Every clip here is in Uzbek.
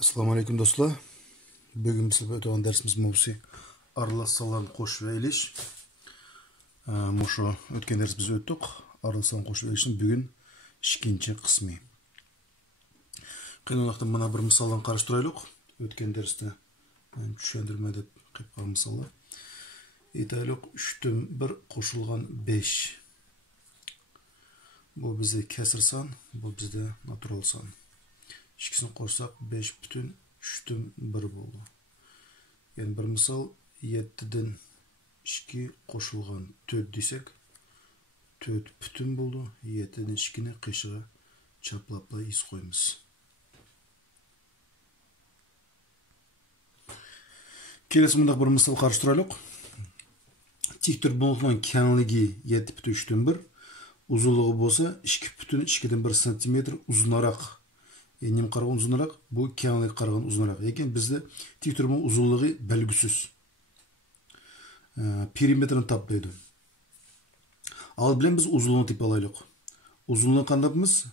Assalomu alaykum do'stlar. Bugun sizlarga o'tgan darsimiz mavzusi aralashsalarni qo'shib aylish. Mushu o'tgan dars biz o'tdik. Aralashsalarni qo'shib aylishning bugun ikkinchi qismi. Qanday mana bir misoldan qarash turaylik. O'tgan darsda tushuntirma deb qilib qo'ygan misollar. Aytaylik 3/1 qo'shilgan 5. Bu bizde kesir son, bu bizde natural son. İkisini qo'shsak 5/3/1 bo'ldi. Yani bir misal 7'den 2 qo'shilgan 4 desek 4 бүтін bo'ldi. 7'den 2'ni qishiga chaplapla iz qo'yamiz. Kelesi bundaq bir misal qarashtiraylik. Tiktur bo'lgan kengligi 7/3/1, uzunluğu bo'lsa 2/2/1 cm uzunroq. Nim qaragan uzunroq, bu kenglik qaragan uzunroq. Lekin bizde tik turma uzunluğu belgisiz. Perimetrini toplaydi. Al bilen biz uzunluğunu tip alaylık. Uzunluğu qandaymiz?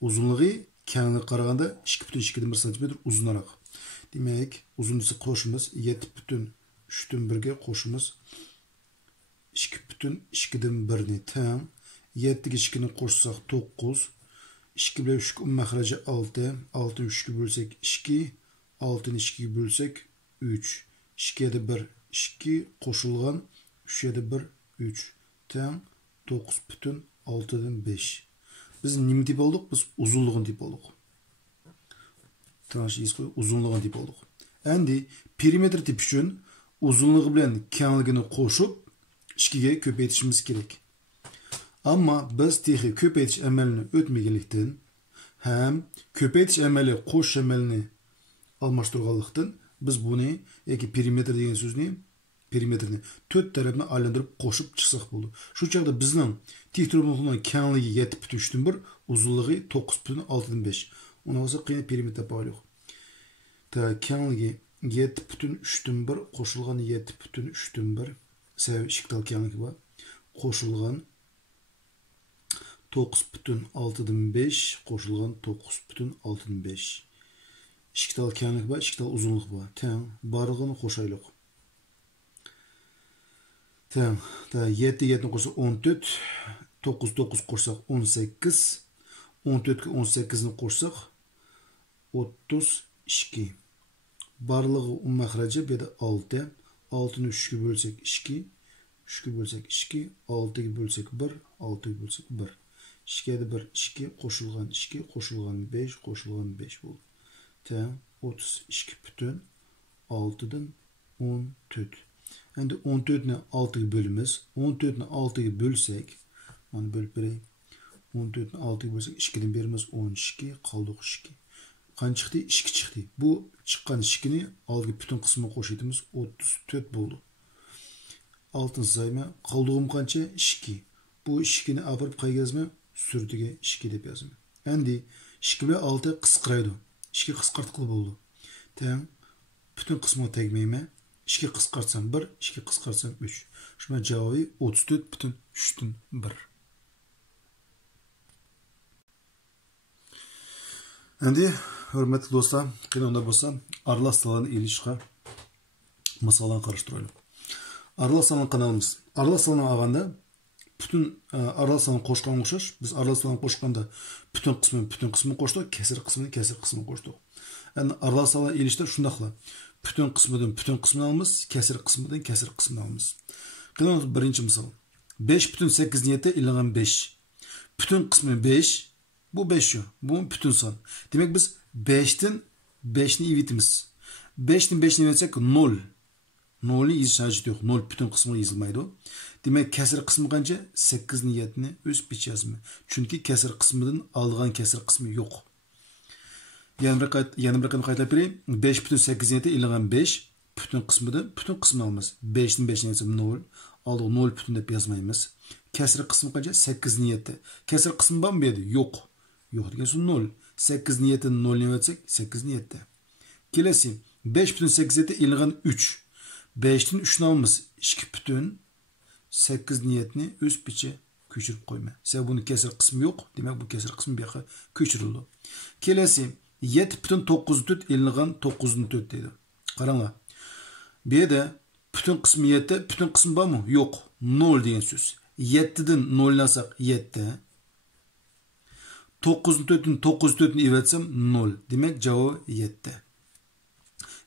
Uzunluğu kenglik qaraganda 2/2/1 cm uzunroq. Demek uzunluğu qo'shimiz 7/3/1 qo'shimiz 2/2/1 ni teng. 7'ga 2'ni qo'shsak 9. 2 bilen 3 mahracı 6. 6'ı 3'e bölsek 2. 6'ını 2'ye bölsek 3. 2'ye de 1. 2 qo'shilgan 3'e de 1. 3. Teng 9/6'dan 5. Biz nima deb oldik? Biz uzunluğunu deb oldik. Tanış iz qo'y, uzunluğunu deb oldik. Endi perimetr tip uchun uzunluğu bilan kengligini qo'shib 2'ga ko'paytirishimiz kerak. Ama biz texi ko'paytirish amalini o'tmaganlikdan ham ko'paytirish amali qo'shish amalini almashtirganlikdan biz buni yoki perimetr degan so'zni perimetrni 4 tarafini aylantirib qo'shib chiqsak bo'ldi. Shu chaqda bizning tik turmaning kengligi 7/3/1, uzunluğu 9/6/5. Uni o'zi qiyin perimetr topa Ta kengligi 7/3/1 qo'shilgan 7/3/1 sev ikkital kengligi bor. Qo'shilgan 9/6/5 qo'shilgan 9/6/5. İki tal kenlik var, iki tal uzunluk var. Tamam. Barığını qo'shaylik. Tamam. 7 7'ni qo'shsak 14, 9 9 qo'shsak 18, 14 ga 18'ni qo'shsak 32. Barlığı mahracı bir de 6. 6'ını 3'e bölsek 2, 3'e bölsek 2, 6'ya bölsek 1, 6'ya bölsek 1. 2'ye de 1, 2 qo'shilgan 2 qo'shilgan 5 qo'shilgan 5 bo'ldi. Tamam. 32/6'dan 14. Endi 14'ni 6'ga bölimiz. 14'ni 6'ga bölsek, mana bölüp bereyim. 14'ni 6'ga bölsek 2'den berimiz 12, qoldi 2. Qancha chiqdi? 2 chiqdi. Bu chiqqan 2'ni 6'ga bütün qismi qo'shaymiz 34 bo'ldi. 6-sayma qoldig'im qancha? 2. Bu 2'ni olib qaygazma sürtüge 2 deb yozaman. Endi 2 bilan 6 qisqaraydi. 2 qisqartqili bo'ldi. Teng bütün qismi tegmayman. 2 qisqartsam 1, 2 qisqartsam 3. Shuna javobi 34/3/1. Endi hurmatli do'stlar, qanday bo'lsa aralashsalarni ilishga misollarni qarashtiraylik. Aralashsalarni qanamiz. Aralashsalarni olganda bütün aralashsalarni qo'shgan o'xshash. Biz aralashsalarni qo'shganda bütün qismini qo'shdik, kesir qismini qo'shdik. Endi aralashsalar ilishda shundaqla. Bütün qismini olamiz, kesir qismini olamiz. Qanday birinchi misol. 5/8 niyatda ilingan 5. Bütün qismi 5. Bu 5 şu. Bu bütün son. Demek biz 5'ten 5'ni ivitimiz. 5'ten 5'ni ivitsek 0. 0'ni izish hajati yo'q. 0 bütün qismi yozilmaydi. Demek kesir qismi qancha? 8 niyatni o'z bichasimi. Chunki kesir qismidan olgan kesir qismi yo'q. Yana bir qanday qaytarib berayim. 5/8 niyatda ilingan 5 bütün qismini olamiz. 5'den 5'ni ivitsam 0. Aldık 0 bütün deb yozmaymiz. Kesir qismi qancha? 8 niyatda. Kesir qismi bormi bu yerda? Yo'q. Yo'q degan so'z 0. 8 niyatdan 0 ni ivetsek 8 niyatda. Kelesi 5/8 niyatda ilingan 3. 5'ten 3'ni olamiz. 2/8 niyatni o'z bichi ko'chirib qo'yma. Sen buni kesir qismi yo'q. Demak bu kesir qismi bu yoqqa ko'chirildi. Kelasi 7,9 ilingan 9,4 deydi. Qaranglar. Bu yerda bütün qismi 7, bütün qismi bormi? Yo'q. 0 degan so'z. 7dan 0'lasak 7. 9,4'ün 9,4'ünü evetsem 0. Demek cevabı 7.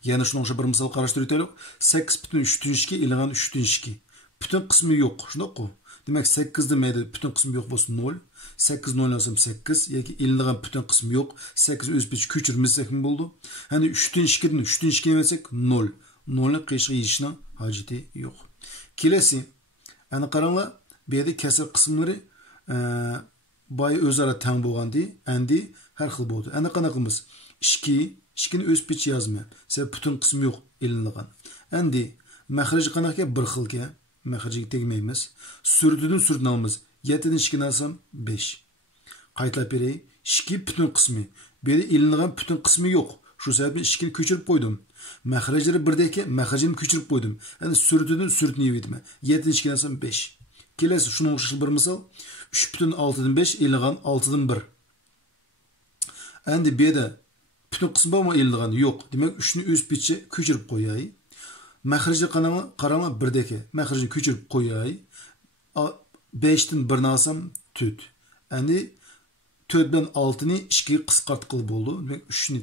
Yani şunun bir misal qarashtirib o'taylik. 8,3 ilingan 3,2. Bütün qismi yo'q. Shundoq ku. Demek 8 demeydi. Bütün qismi yo'q bo'lsa 0. 8 0'lasam 8. Yoki ilingan bütün qismi yo'q. 8 o'z bichi ko'chirmasak nima bo'ldi? Hani 3,2'dan 3,2 emasek 0. 0'ni qiyshiq yeyishning hojati yo'q. Kelasi. Ana qaranglar. Bu yerda kasr qismlari boy o'zaro teng bo'lgandi, endi har xil bo'ldi. Ana qanaqamiz? 2 ni o'z bichi yozma. Sebab bütün qismi yo'q ilingan. Endi mahraj qanaqa bir xilga, mahrajga tegmaymiz. Surtidan surtni olamiz. 7dan 2 olsam 5. Qaytlab beray. 2 bütün qismi. Bu yerda ilingan bütün qismi yo'q. Shu sababli 2 ni ko'chirib qo'ydim. Mahrajlari birdaki mahrajini ko'chirib qo'ydim. Endi surtidan surtni yeyitma. 7dan 2 olsam 5. Kelasi şunun o'xshash bir misol. 3,6dan 5 ilingan 6dan 1. Endi bu yerda bütün qismi bormi ilingan? Yo'q. Demak 3 ni o'z bichi ko'chirib qo'yay. Mahrajga qaranglar birdaki. Mahrajni ko'chirib qo'yay. 5dan 1 olsam 4. Endi 4 dan 6 ni 2 qisqartqili bo'ldi. Demak 3 ni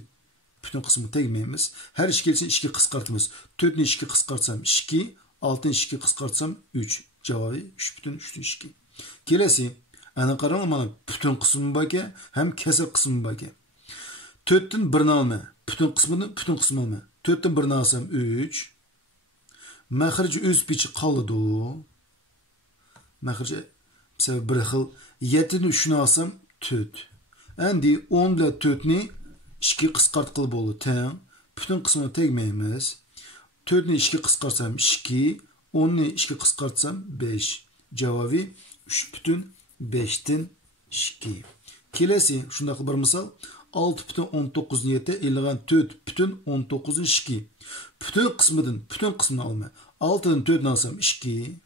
bütün qismi tegmaymiz. Her ish kelsa 2 qisqartamiz. 4 ni 2 qisqartsam 2, 6 ni 2 qisqartsam 3. Cevabı 3,3,2. Kelasi. Ana qaranglar mana bütün qismi borki, ham kasr qismi borki. 4dan 1 olma. Bütün qismini olma. 4dan 1 olsam 3. Mahraj o'z bichi qoldi. Mahraj sebab bir xil. 7dan 3 olsam 4. Endi 10 bilan 4 ni 2 qisqartqili bo'ldi. Teng. Bütün qismini tegmaymiz. 4 ni 2 qisqartsam 2. 10 ni 2 qisqartsam 5. Cevabı 3,5dan 2. Kelasi shunday bir misol. 6,19 niyeti ilingan 4,19 2. Bütün qismini olma. 6dan 4 olsam 2.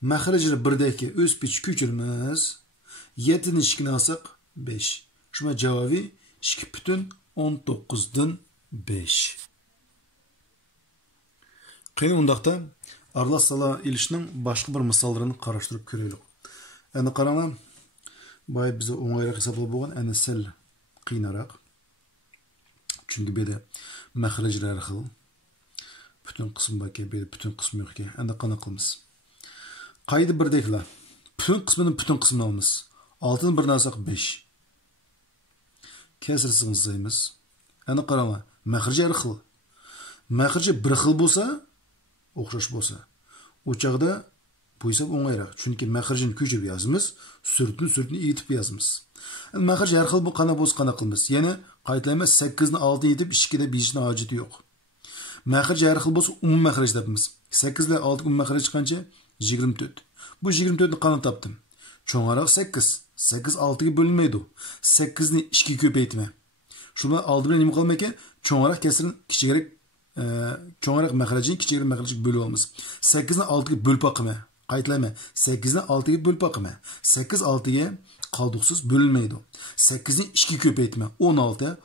Mahrajni birdaki o'z bichi ko'chiramiz. 7dan 2 olsak 5. Shuna javobi 2,19dan 5. Qeyni undaqda aralash sala ilishning boshqa bir misollarini qarashtirib ko'raylik. Endi qaranglar. Boy bize o'ngayroq hisoblab bo'lgan, ana sal qiyinroq. Chunki bu yerda mahrajlar xil. Bütün qism borki, bu yerda bütün qismi yo'q ekan. Endi qanaqa qilamiz? Qayda birdeklar. Bütün qismini olamiz. 6dan 1 olsak 5. Kasr sig'izlaymiz. Endi qaranglar. Mahrajlar xil. Mahrajı bir xil bo'lsa, o'xshash bo'lsa, o chaqda bu hisob o'ngayroq. Chunki mahrajni ko'chirib yozamiz, surtni yetib yozamiz. Mahraj har xil bu qana bo'lsa qana qilamiz. Yana qaytlaymiz 8 ni 6 yetib 2 da 5 ni hojati yo'q. Mahraj har xil bo'lsa umum mahraj debmiz. 8 ile 6 umum mahraj qancha? 24. Bu 24 ni qana topdim. Cho'ngaroq 8. 8 6 ga bo'linmaydi. 8 ni 2 ko'paytma. Shunda oldi bilan nima qilmak ekan? Cho'ngaroq kasrini kichikroq cho'ngaroq mahrajini kichikroq mahrajga bo'lib olamiz. 8 ni 6 ga bo'lib boqma. Qaytlayma. 8 ni 6 ga bo'lib boqma. 8 6 ga qoldiqsiz bo'linmaydi. 8 ni 2 ko'paytma. 16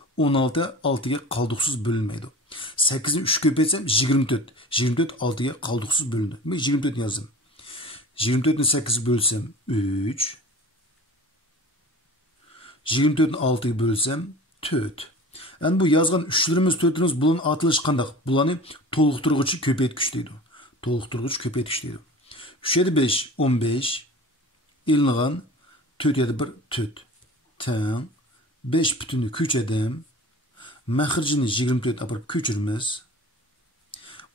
6 ga qoldiqsiz bo'linmaydi. 8 ni 3 ko'paytsam 24. 24 6 ga qoldiqsiz bo'linadi. Men 24 ni yozdim. 24 ni 8 bölsem 3. 24 ni 6 ga bölsem 4. Yani bu yazgan 3'lerimiz 4'lerimiz bunun atılış qandaq? Bulanı tolukturguçu köpeytkiş deydi. Tolukturguçu köpeytkiş deydi. 3 7 5 15 ilingan 4 7 1 4 teng 5 bütünü köçedim. Mahrajini 24 apırıp köçürmez.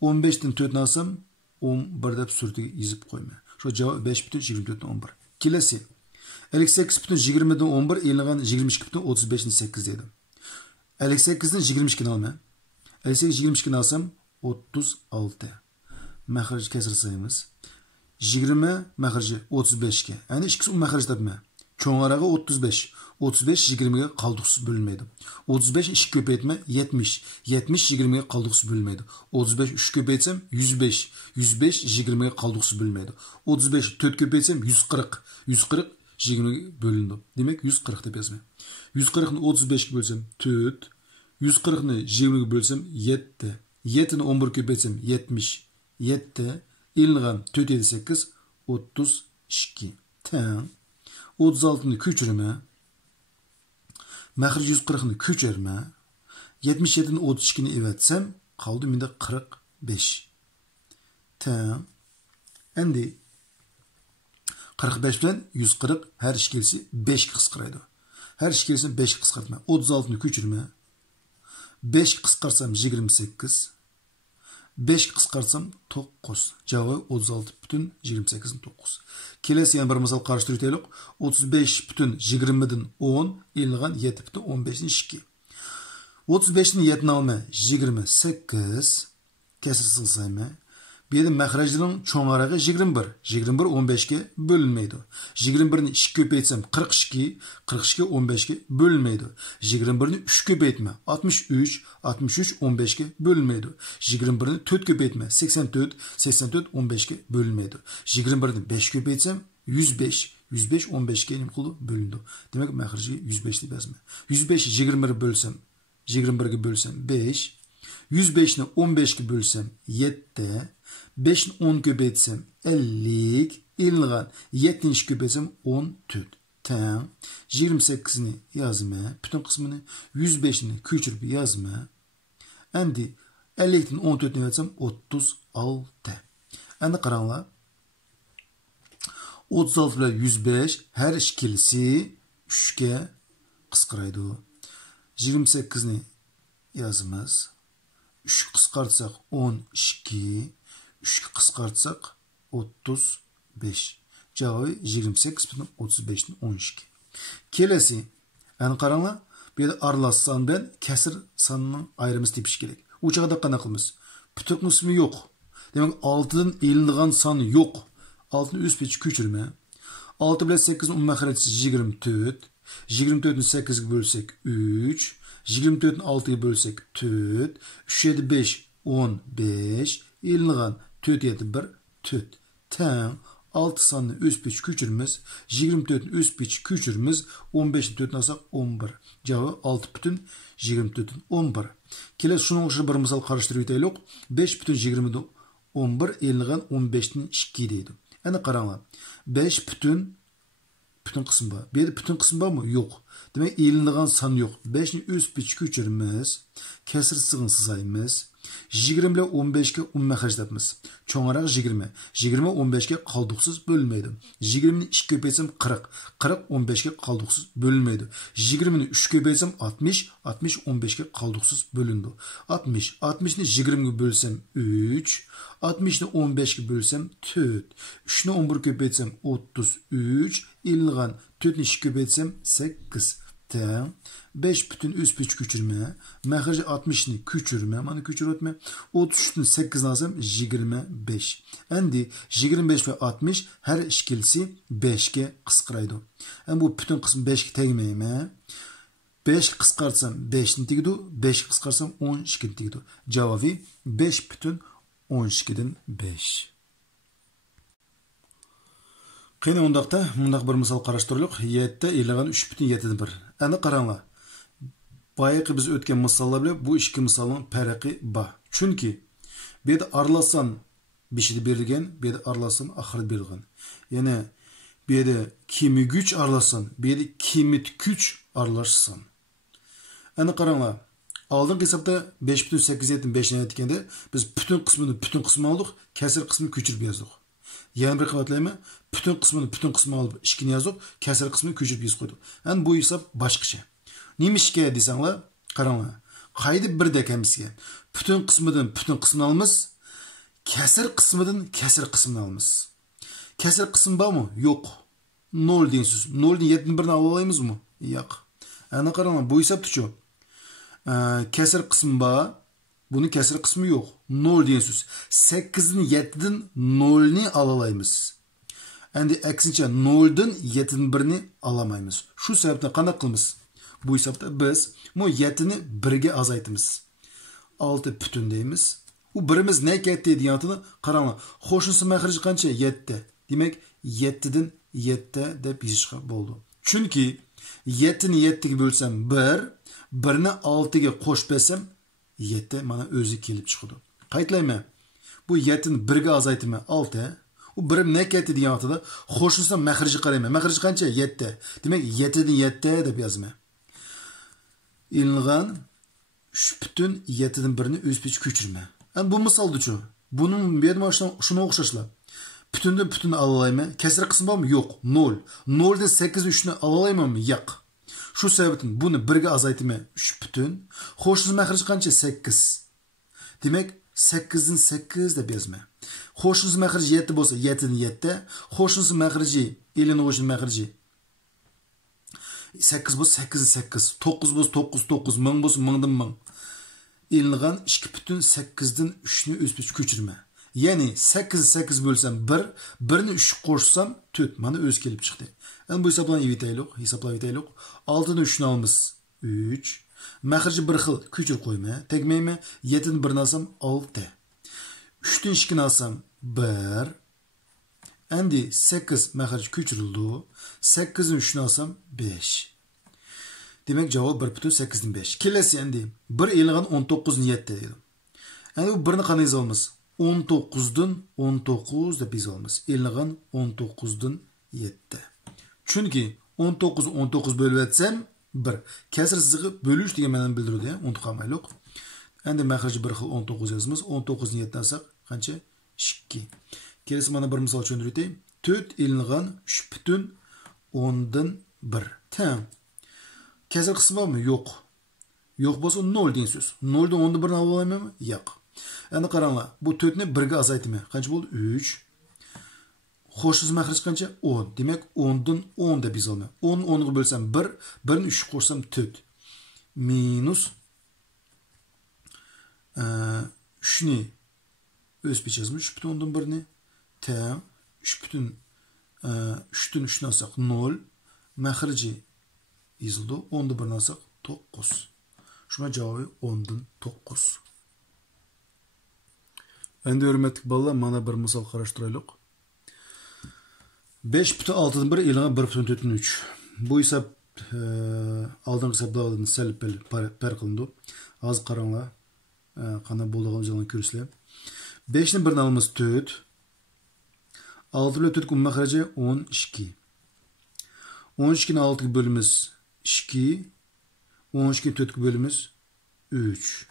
15'ten 4 alsam 11 dep surtiga yezip koyma. Şu cevap 5 bütün 24'ten 11. Kelesi. 58 bütün 20'den 11 ilingan 22 bütün 35'den 8 dedim. 58'den 22 alma. 58 22 alsam 36. Mahraj kesir sayımız. 20 mahrajı 35 ke. Yani ikisi mahraj tapma. Çoğarağı 35. 35 20'ye qaldıqsız bölünmeydi. 35 2 köpeytme 70. 70 20'ye qaldıqsız bölünmeydi. 35 3 köpeytsem 105. 105 20'ye qaldıqsız bölünmeydi. 35 4 köpeytsem 140. 140 20 bölündü. Demek 140 deb yazma. 140'ni 35'e bölsem 4. 140'ni 20'ye bölsem 7. 7'ni 11'e bölsem 70. 7. İlgan 4 7 8 32. Teng. 36'ni köçürme. Mahric 140'ni köçürme. 77'ni 32'ni evetsem kaldı mende 45. Teng. Endi 45 bilen 140 her iş gelsi 5 kısqıraydı. Her iş gelsin 5 kısqartma. 36'ni köçürme. 5 kısqarsam 28. 5 kısqarsam 9. Cevabı 36 bütün 28'in 9. Kelesi yana bir misal qarıştırып öteylik. 35 bütün 20'den 10 ilgan 7 bütün 15'den 2. 35'ni 7'ni alma 28. Kesirsin sayma. Bir yerden məxrəclərin çoğ arağı 21. 21 15'e bölünmeydi. 21'ni 2 köpeytsem 42. 42 15'e bölünmeydi. 21'ni 3 köpeytme 63. 63 15'e bölünmeydi. 21'ni 4 köpeytme 84. 84 15'e bölünmeydi. 21'ni 5 köpeytsem 105. 105 15'e bölündü. Demek məxrəcə 105 deb yazma. 105'i 21'e bölsem 21'e bölsem 5. 105'ni 15'e bölsem 7. 5'ni 10 köpeytsem 50. İlgan 70 köpeytsem 14. Teng. 28'ni yazma. Bütün kısmını 105'ini köçürüp yazma. Endi 50'den 14'ni yazsam 36. Endi qaranglar. 36 bilan 105 her ikilisi 3'ge qisqaraydi. 28'ni yazımız. 3 qisqartsak 12. 3 qisqartsak 35. Cevabı 28 bilan 35'den 12. Kelesi. Yani qaranglar. Bu yerda aralash son bilan kasr sonini ayrımız tepish kerak. U chog'da qanday qilamiz? Putuq qismi yo'q. Demak 6dan elinadigan son yo'q. 6'ni üst peçi köçürme. 6 bilen 8'in makhareci 24. 24'ün 8'e bölsek 3. 24'ün 6'ya bölsek 4. 3 7 5 15. İlgan 4 7 1 4. Teng 6 sonunu üst peçi köçürmez. 24'ün üst peçi köçürmez. 15'in 4'ünü alsak 11. Cevabı 6 bütün 24'ün 11. Keles şunun uçu bir misal karıştırıp öteylik. 5 bütün 20'den 11. İlgan 15'in 2 deydi. Yani qaranglar. 5 bütün kısım var. Bir de bütün kısım var mı? Yok. Demek elindiğen san yok. 5'ni üst peçi köçürmez. Kesir sığın sızayımız. 20 ile 15'e məxrəclətimiz. Çoğarak 20. 20 15'e qaldıqsız bölünmeydi. 20'ni 2 köpeytsem 40. 40 15'e qaldıqsız bölünmeydi. 20'ni 3 köpeytsem 60. 60 15'e qaldıqsız bölündü. 60. 60'ni 20'ye bölsem 3. 60'ni 15'e bölsem 4. 3'ni 11 köpeytsem 33. İlgan 4'ni 2 köpeytsem 8. 5 bütün üst peçi köçürme. Məxrəcə 60'ni köçürme. Mana köçür ötme. 33'ni 8'ni alsam 25. Endi 25 ve 60 her ikilisi 5'ge qisqaraydı. Yani bu bütün kısım 5'ge tegmeyme. 5 qisqartsam 5'ni tegdi. 5 qisqarsam 12'ni tegdi. Cevabı 5 bütün 12'den 5. Qeyni ondaqda mundaq bir misal qarashtirlik. 7 e'ligan 3,7 1. Endi qaranglar. Bayaqı biz o'tgan misollar bilan bu ikki misolning farqi bor. Chunki bu yerda aralasan 5'de berilgan, bu yerda aralasan oxirida berilgan. Ya'ni bu yerda kimi güç aralasan, bu yerda kimi güç aralashsan. Endi qaranglar. Oldingi hisobda 5,87 5 aytganda biz bütün qismini oldik, kasr qismini ko'chirib yozdik. Yana bir qavatlayman. Bütün kısmını alıp 2'ni yazdık. Kesir kısmını köçürüp yüz koyduk. Yani bu hesap başkaça. Neymişke desenler? Qaranglar. Qaydı bir dekemizge. Bütün kısmını alımız. Kesir kısmını alımız. Kesir kısmı var mı? Yok. 0 deyin söz. 0'dan 7'nin birini alalayımız mı? Yok. Yani qaranglar. Bu hesap şu. Kesir kısmı var. Bunun kesir kısmı yok. 0 deyin söz. 8'in 7'den 0'ni alalayımız. Endi aksincha 0'dan 7'nin birini alamaymiz. Şu sebepten qanday qilamiz? Bu hesapta biz bu 7'ni 1'ge azaytimiz. 6 bütün deymiz. U birimiz ne ketdi deyatını qaranglar. Qo'shimcha məxrəci qancha? 7. Demek 7'den 7 deb yozishga bo'ldi. Chunki 7'ni 7'ga bölsem 1, 1'ni 6'ga qo'shib bersam 7 mana o'zi kelib chiqadi. Qaytlayman. Bu 7'ni 1'ga azaytiraman 6. U birim ne ketdi degan vaqtida qo'shilsa mahriji qarayman. Mahriji qancha? 7. Demak 7'dan 7 deb yozaman. İlingan 3,7'den 1'ni o'z ichiga ko'chirma. Endi bu misolda-chi. Buning bu yerda shuna o'xshashlar. Bütünden bütünü alalayman. Kesir qismi bormi? Yo'q. 0. 0'dan 8 3'ni alalaymanmi? Yo'q. Shu sababdan buni 1'ga azaytiraman. 3 бүтін. Qo'shilsa mahriji qancha? 8. Demak 8'dan 8 deb yozaman. Qo'shilsa mahriji 7 bo'lsa 7'dan 7. Qo'shilsa mahriji ilingan mahriji 8 bo'lsa 8'dan 8. 9 bo'lsa 9 9. 1000 bo'lsa 1000'dan 1000. İlingan 2,8'dan 3'ni o'z ichiga ko'chirma. Yani 8 bölsem 1, 1'ni 3 qo'shsam 4. Mana o'z kelib chiqdi. Endi bu hisoblab etaylik. 6'dan 3'ni alamiz 3. Mahriji bir xil ko'chirib qo'yma. Tegmaymi? 7'ni 1'ni alsam 6. 3'dan 2'ni alsam 1. Endi 8 mahriji ko'chirildi. 8'dan 3'ni alsam 5. Demek cevap 1,8'dan 5. Kelesi endi 1 ilingan 19'dan 7 deydi. Endi bu 1'ni qanday yozamiz? 19'dan 19 deb yozamiz. İlingan 19'dan 7. Chunki 19 bölüp etsem 1. Kesir sig'i bölüş degan ma'noni bildiradi, unutib qolmaylik. Endi mahriji bir xil 19 yozamiz. 19'dan 7 alsak qancha? 2. Kelesi mana bir misol tushuntiraylik. 4 ilingan 3,10'dan 1. Tamam. Kesir qismi bormi? Yo'q. Yo'q bo'lsa 0 degan so'z. 0'dan 10'dan 1'ni olib olaymanmi? Yo'q. Endi qaranglar. Bu 4'ni 1'ga azaytiraman. Qancha bo'ldi? 3. Qo'shilsa mahriji qancha? 10. Demak 10'dan 10 deb yozaman. 10 10'ga bölsem 1, 1'ni 3 qo'shsam 4. Minus 3'ni o'z ichiga yozamiz. 3,10'dan 1'ni. Tam 3'dan 3'ni olsak 0. Mahriji yozildi. 10'dan 1'ni olsak 9. Shuna javobi 10'dan 9. Endi hurmatli bolalar, mana bir misol qarashtiraylik. 5,6'dan 1 ilingan 1,4'dan 3. Bu hisob oldingi hisoblardan sal farq qilindi. Hozir qaranglar. Qanday bo'lganini ko'rsizlar. 5'ni 1'ni alamiz 4. 6 bilan 4 mahriji 12. 12'ni 6'ga bölümüz 2. 12'ni 4'ga bölümüz 3.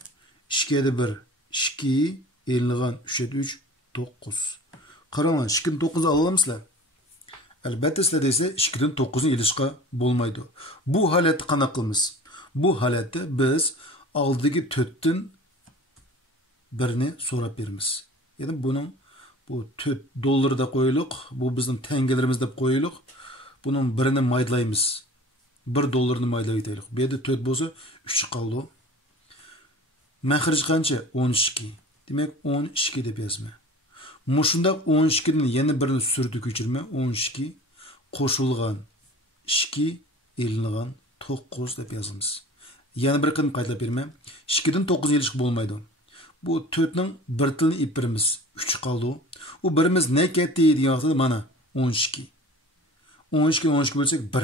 2'ye de 1. 2. Elingan 3'e 3. 9. Qaranglar, 2'ni 9'a alamızlar. Elbette sizler ise 2'den 9'un ilişki bulmaydı. Bu halette qanday qilamiz? Bu halette biz aldagi 4'ten 1'ni so'rab beramiz. Yani bunun bu 4 dolları da qo'yaylik, bu bizning tengelerimiz deb qo'yaylik. Bunun birini maydlaymiz. 1 dollarını maydlab etaylik. Bu yerda 4 bo'lsa 3 qoldi. Mahrij qancha? 12. Demek 12 deb yozma. Mushundaq 12'nin yana birini surdi ko'chirma. 12 qo'shilgan 2 ilingan 9 deb yozamiz. Yana bir qilib qaytarib beraman. 2'den 9 ilişki bo'lmaydi. Bu 4'ning bir tilini ip birimiz 3 qoldi. U birimiz ne ketdi degan vaqtda mana 12. 12 bo'lsak 1.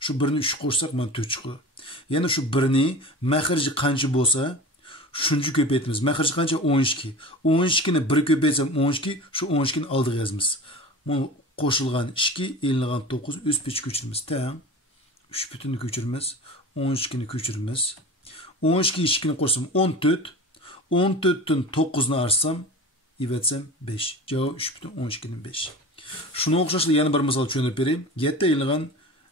Shu 1'ni 3 qo'shsak mana 4 chiqadi. Yana shu 1'ni mahriji qancha bo'lsa shuncha ko'paytamiz. Mahriji qancha? 12. 12'ni 1 ko'paytsam 12, shu 12'ni oldiga yozamiz. Bu qo'shilgan 2 ilingan 9 o'z ichiga ko'chiramiz. Tam 3 butunni ko'chiramiz. 12'ni ko'chiramiz. 12 2'ni qo'shsam 14. 14'ten 9'ni arsam, ivetsem 5. Cevap 3,12'nin 5. Şuna o'xshashli yana bir misol tushuntirib berayim. 7 ilingan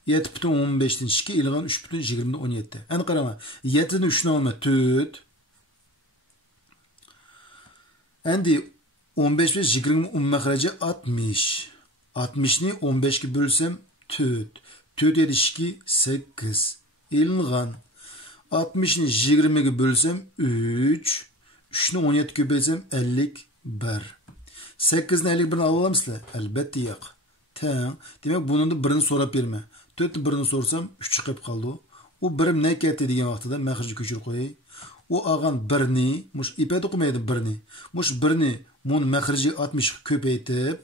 7,15'dan 2 ilingan 3,20'dan 17. Endi qarama. 7'ni 3'ni olma 4. Endi 15 ve 20'nin mahriji 60. 60'ni 15'ga bölsem 4. 4 7 2 8. İlingan 60'ni 20'ga bölsem 3. 3'ni 17 köpetsem 51. 8'ni 51'ni alamızlar? Elbette yo'q. Tamam. Demek bunun da birini so'rab berma. 4'ni birini sorsam 3 chiqib qoldi. O birim ne ketdi degan vaqtida mahriji ko'chirib qo'yay. O olgan birini, mush ipat o'qimaydi birini. Mush birini mun mahriji 60 ko'paytib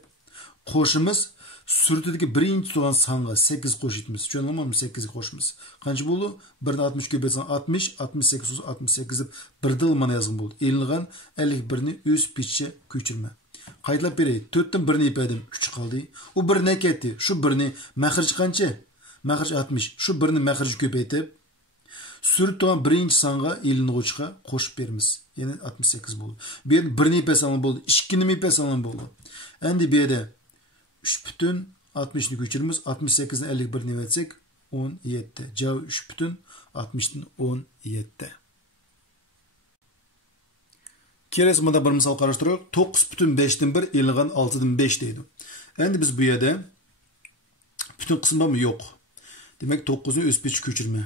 qo'shimiz Sürtüdeki birinci tuğan sanğa 8 qo'shitmiz. Tushunamizmi? 8 qo'shimiz. Qancha bo'ldi? 1 ni 60 ko'paytsang 60, 68 68 deb bir dil mana yozgan bo'ldi. Elingan 51 ni o'z pichga ko'chirma. Qaytlab beray. 4 dan 1 ni ipadim 3 qoldi. U 1 ne ketdi. Shu 1 ni maxrij qancha? Maxrij 60. Shu 1 ni maxrij ko'paytib sürüp tuğan birinci sanğa elini qo'shqa qo'shib beramiz. Yani 68 bo'ldi. Bu yerda 1 ni ipasan bo'ldi, 2 ni ipasan bo'ldi. Endi bu yerda 3 бүтін 60 ni ko'chiramiz. 68 ni 51 ni etsek 17. Javob 3 бүтін 60 dan 17. Kelesi bunda bir misal qarashtiraylik. 9 бүтін 5 dan 1 elingan 6 dan 5 deydi. Endi biz bu yerda bütün qism bormi? Yo'q. Demak 9 ni o'z pichga ko'chirma.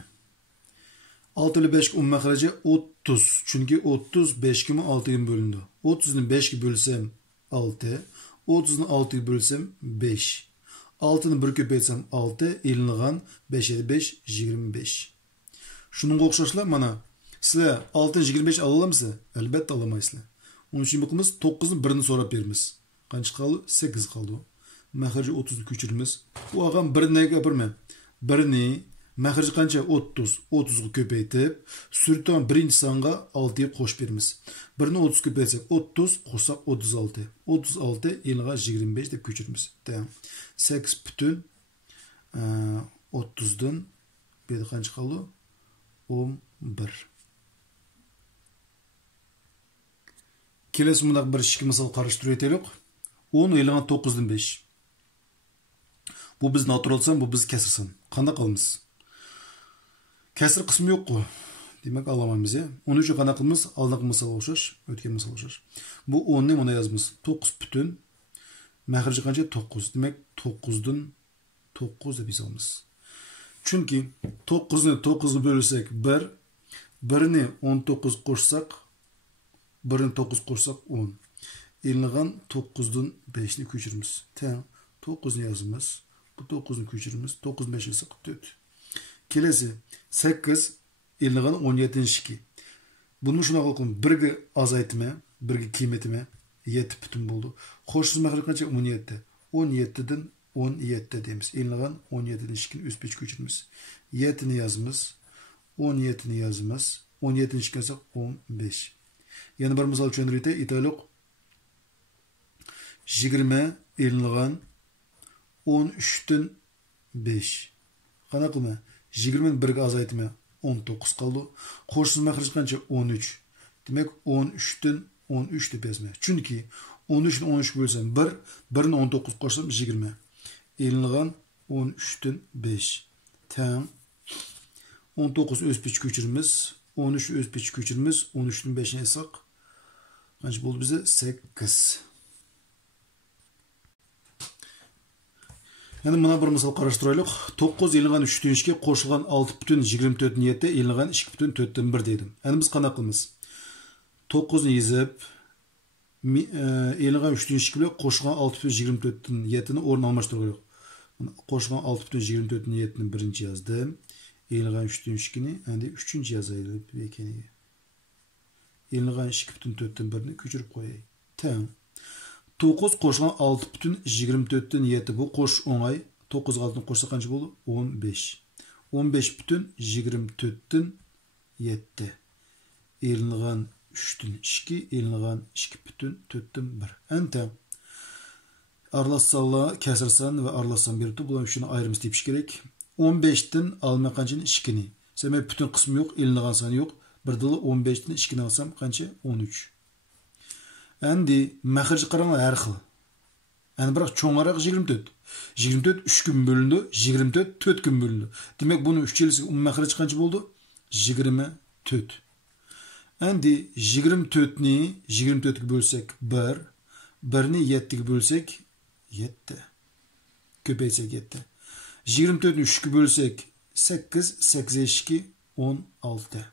6 ile 5 maxraji 30. Çünkü 30 5 ga 6 ga bölündü. 30 ni 5 ga bölsem 6. 30 ni 6 ga bölsem 5. 6 ni 1 köpeytsem 6. Elingan 5 7 5 25. Şunun o'xshashlar mana sizlar 6 25 ala olamsizlar? Albatta olamaysizlar. Onun için bakımız 9 ni 1 ni so'rab beramiz. Qancha qoldi? 8 qoldi. Maxraji 30 ni ko'chiramiz. Bu og'am 1 ni gapirma. 1 ni maxrij qancha? 30. 30 ga ko'paytib, surtdan birinchi songa 6 ga qo'shib beramiz. 1 ni 30 ko'paytsak 30, qo'shsak 36. 36 elga 25 deb ko'chiramiz. Tamam. 8 бүтін 30 dan bu yerda qancha qoldi? 11. Kelesi bundaq bir ikki misol qarashtirib o'taylik. 10 elga 9 dan 5. Bu biz natural san, bu biz kasr san. Qanday qilamiz? Kesir kısmı yok mu? Demek alamayız ya. Onun için qanaqımız aldıq misal o'xshash, o'tgan misal o'xshash. Bu 10 ni buna yozamiz. 9 бүтін maxrij qancha? 9. Demek 9 dan 9 deb yozamiz. Chunki 9 ni 9 ga bölsek 1, 1 ni 19 qo'shsak, 1 ni 9 qo'shsak 10. Elingan 9 dan 5 ni ko'chiramiz. Tamam. 9 ni yozamiz. Bu 9 ni ko'chiramiz. 9 5 esa 44. Kelesi 8 elingan 17 2. Bunu şuna qo'yib 1 ga azaytma, 1 ga kiymetme 7 бүтін bo'ldi. Qo'shimcha maxrij qancha? 17. 17 dan 17 deymiz. Elingan 17 dan 2 ni o'z pichga ko'chiramiz. 7 ni yozamiz. 17 ni yozamiz. 17 ni 2 qilsak 15. Yana bir misol tushuntirib aytaylik. 20 elingan 13 dan 5. Qana qilma? 20 ni 1 ga azaytma 19 qoldi. Qo'shimcha maxrij qancha? 13. Demek 13 dan 13 deb yozma. Chunki 13 ni 13 bölsem 1, 1 ni 19 qo'shsam 20. Elingan 13 dan 5. Tam 19 o'z pichga ko'chiramiz. 13 o'z pichga ko'chiramiz. 13 dan 5 ni etsaq qancha bo'ldi bizda? 8. Yani buna bir misal qarashtiraylik. 9 elingan 3 dan 2 qo'shilgan 6 бүтін 24 dan 7 elingan 2 бүтін 4 dan 1 dedim. Endi biz qanday qilamiz? 9 ni yozib elingan 3 dan 2 bilan qo'shilgan 6 бүтін 24 dan 7 ni o'rin almashtirib qo'shilgan 6 бүтін 24 dan 7 ni birinchi yozdim. Elingan 3 dan 2 ni endi 3-chi yozaylik ekaniga. Elingan 2 бүтін 4 dan 1 ni ko'chirib qo'yay. Tamam. 9 qo'shgan 6 бүтін 24 dan 7 bu qo'sh o'ng'ay. 9 6 qo'shsa qancha bo'ldi? 15. 15 бүтін 24 dan 7. Elingan 3 dan 2, elingan 2 бүтін 4 dan 1. Anta aralashsanlar, kasrsan ve aralashsan berdi. Bular uchun ayrımız tepish kerak. 15 dan alma qanchani? 2 ni. Demek bütün kısmı yok, elingan sani yok. Bir dili 15 dan 2 ni alsam qancha? 13. Endi maxrij qaranglar har xil. Endi biroq cho'ngaroq 24. 24 3 kun bölündü, 24 4 kun bölündü. Demek bunu 3 yilsiz maxrij qancha bo'ldi? 24. Endi 24 ni 24 ga bölsek 1, 1 ni 7 ga bölsek 7. Ko'paytsak 7. 24 ni 3 ga bölsek 8, 8 2 16.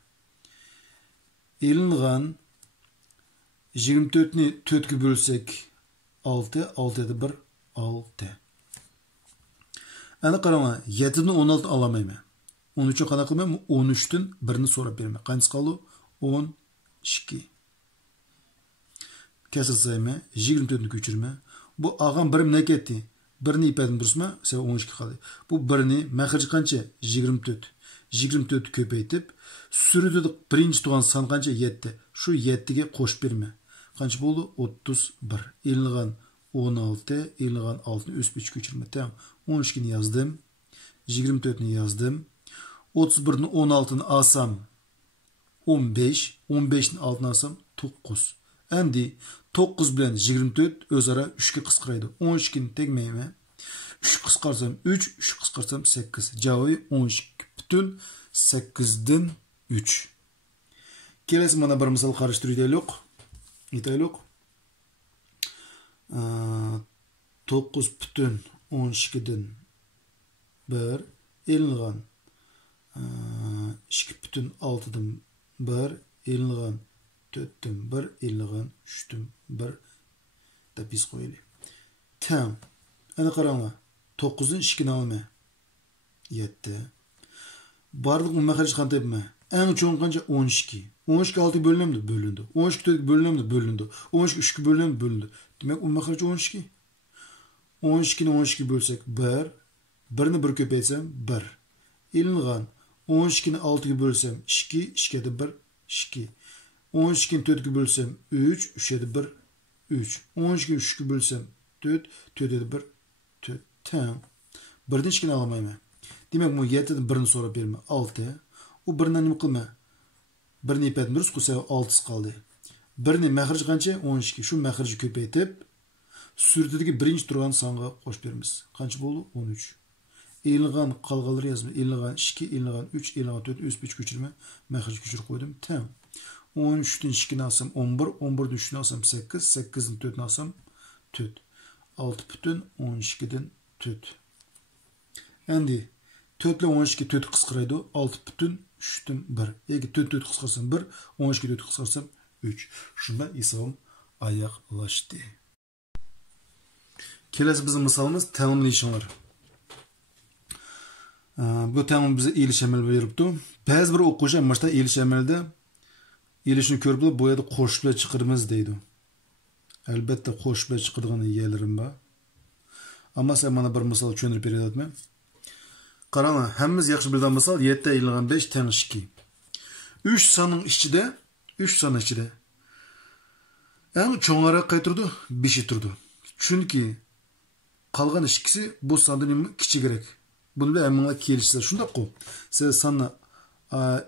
Elingan 24 ni 4 ga bölsek 6, 6 da 1, 6. Ana qarama, 7 ni 16 alamayman. Onun için qanaqa qilmayman? 13 dan 1 ni so'rab beraman. Qancha qoldi? 12. Kasr sayma, 24 ni ko'chirma. Bu ag'am birim ne ketdi? Birini ipadan durusma, sen 12 kaldı. Bu birini məxrici qancha? 24. 24 köpeytip, sürüdüdük birinci tuğan san qancha? 7. Şu 7'ge qoş berme. Qancha boldu? 31. Elinğan 16, elinğan 6'ını ösüp 3 köçürme. Tamam. 12'ni yazdım. 24'ni yazdım. 31'ni 16'ını alsam 15. 15'ni altına alsam 9. Endi 9 bilen 24 özara 3'ke qısqıraydı. 12'ni tegmeyme. 3 qısqarsam 3, 3 qısqarsam 8. Cevabı 12 bütün 8'den 3. Kelesi mana bir misal qarıştırıydık. Aytaylık. 9 bütün 12'den 1 elinğan 2 bütün 6'dan 1 elinğan 4'ten 1 elinğan 3'ten 1 da biz qoyaylı. Tam. Ana qarаңlar. 9'dan 2'ni alma. 7. Barlıq məxric qancha bilmə. Ən çoğun qancha? 12. 12 6 bölünəmdi, bölündü. 12 4 bölünəmdi, bölündü. 12 3 bölünəmdi, bölündü. Demək o məxric 12. 12'ni 12 bölsək 1. 1'ni 1 köpəytsəm 1. Elinğan 12'ni 6'ya bölsəm 2, 2'ye de 1, 2. 12'ni 4'e bölsəm 3, 3'ye de 1, 3. 12'ni 3'e bölsəm 4, 4'ye de 1, 4. Tamam. 1'den 2'ni alamayım. Demek bu 7'den 1'ni sonra berme 6. O 1'den nima qilma? 1'ni ipadan durus qilsa 6'sı qaldı. 1'ni məxric qancha? 12. Şu məxrici köpəytib sürdüdəki birinci turgan sanğa qoş berimiz. Qancha boldu? 13. Elinğan qalğanları yazma. Elinğan 2, elinğan 3, elinğan 4, öz 3 köçürme. Məxrici köçürüp qoydum. Tamam. 13'ten 2'ni alsam 11, 11'den 3'ni alsam 8, 8'den 4'ni alsam 4. 6 bütün 12'den 4. Endi 4 ile 12 4 qısqıraydı. 6 bütün 3'ten 1. Egi 4 4 qısqarsam 1, 12 4 qısqarsam 3. Şunda hesabım ayaqlaşdı. Kelesi bizim misalımız təlimləyişinlər. Bu təlim bizə eliş əməl veribdi. Bəzi bir oquşu başda eliş əməldə elişini körüp bu yerdə qoşup çıxırmız deydi. Əlbəttə qoşup çıxırdığını yerlərim var. Amma sen bana bir misal çöndürüp beriyatma. Qarana, həmmimiz yaxşı bildiğin misal 7 elinğan 5 təng 2. 3 sanın içində, 3 sanın içində ən çoğunlara qaytırdı, 5'i turdu. Çünki qalğan ikisi bu sandan kiçigrek. Bunu bilə əminlə kelişsizlər. Şundaq qo. Siz sanla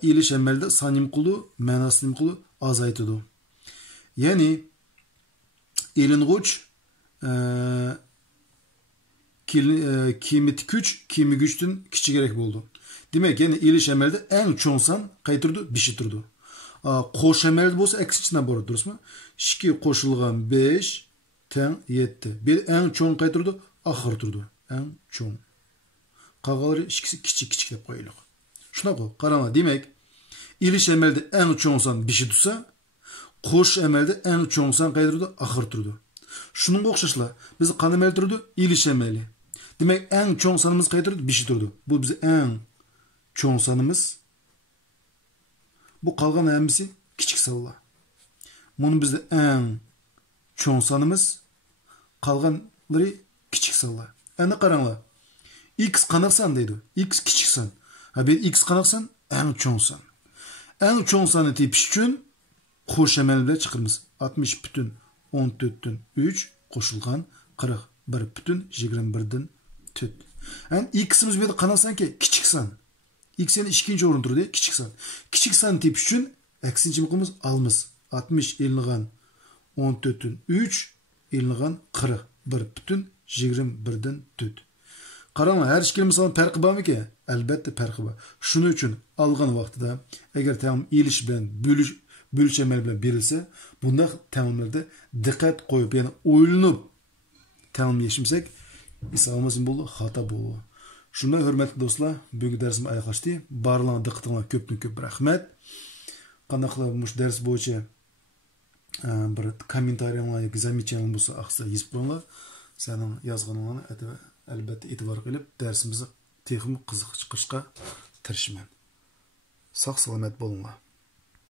eliş əməldə sanim qulu, mənasının qulu azaytıdı. Yani elinğuç kıymeti güçtün kiçigrek boldu. Demek yani eliş əməldə ən çoğunsan qaytırdı, 5'i turdu. Qoş əməldə bolsa əksiçindən boru, duruz mu? 2 qoşulğan 5 təng 7. Bir ən çoğun qaytırdı, axır turdu. Ən çoğun. Qağaları ikisi kiçik dep qoyulur. Şuna qoy. Qarama demek eliş əməldə ən çoğunsan 5'i tutsa, qoş əməldə ən çoğunsan qaytırdı, axır turdu. Şunun oxşaşla biz qan əməli turdu, eliş əməli. Demek ən çoğun sanımız qaytırdı, 5'i turdu. Bu bize ən çoğun sanımız. Bu qalğan əmisi kiçik salla. Bunun bizde ən çoğun sanımız, qalğanları kiçik salla. Əndi qarаңlar. X qanaqsan deydi. X kiçiksan. Ha bir X qanaqsan, ən çoğunsan. Ən çoğun sanı tepiş üçün qoş əməl bilə çıxırmız. 60 bütün 14'ten 3 qoşulğan 41 bütün 21'den 4. Yani X'imiz bir de qanaqsan ki kiçiksan. X yani ikinci orun turdu, kiçiksan. Kiçiksan tepiş üçün əksinci miqimiz almız. 60 elinğan 14'ten 3 elinğan 41 bütün 21'den 4. Qarama, her ikili misalın fərqi var mı ki? Əlbəttə fərqi var. Şunun üçün alğan vaxtıda əgər tamam eliş bilen bölüş əməl bilen berilse, bunda təlimlərdə diqqət qoyup, yani oylanıp təlimləşimsək, isağımızın bolu xata bu. Şunda hörmətli dostlar, bugün dərsim ayaqlaşdı. Barılan diqqətinizə köp rəhmət. Qanaqlar bu dərs boyunca bir kommentariyanglar, zamечаниялар bolsa axsa yazıb qoyinglar. Sənin yazğanlarını əlbəttə etibar qilib, dərsimizi texnik qiziq chiqishqa tirishman. Sağ salamat bo'linglar.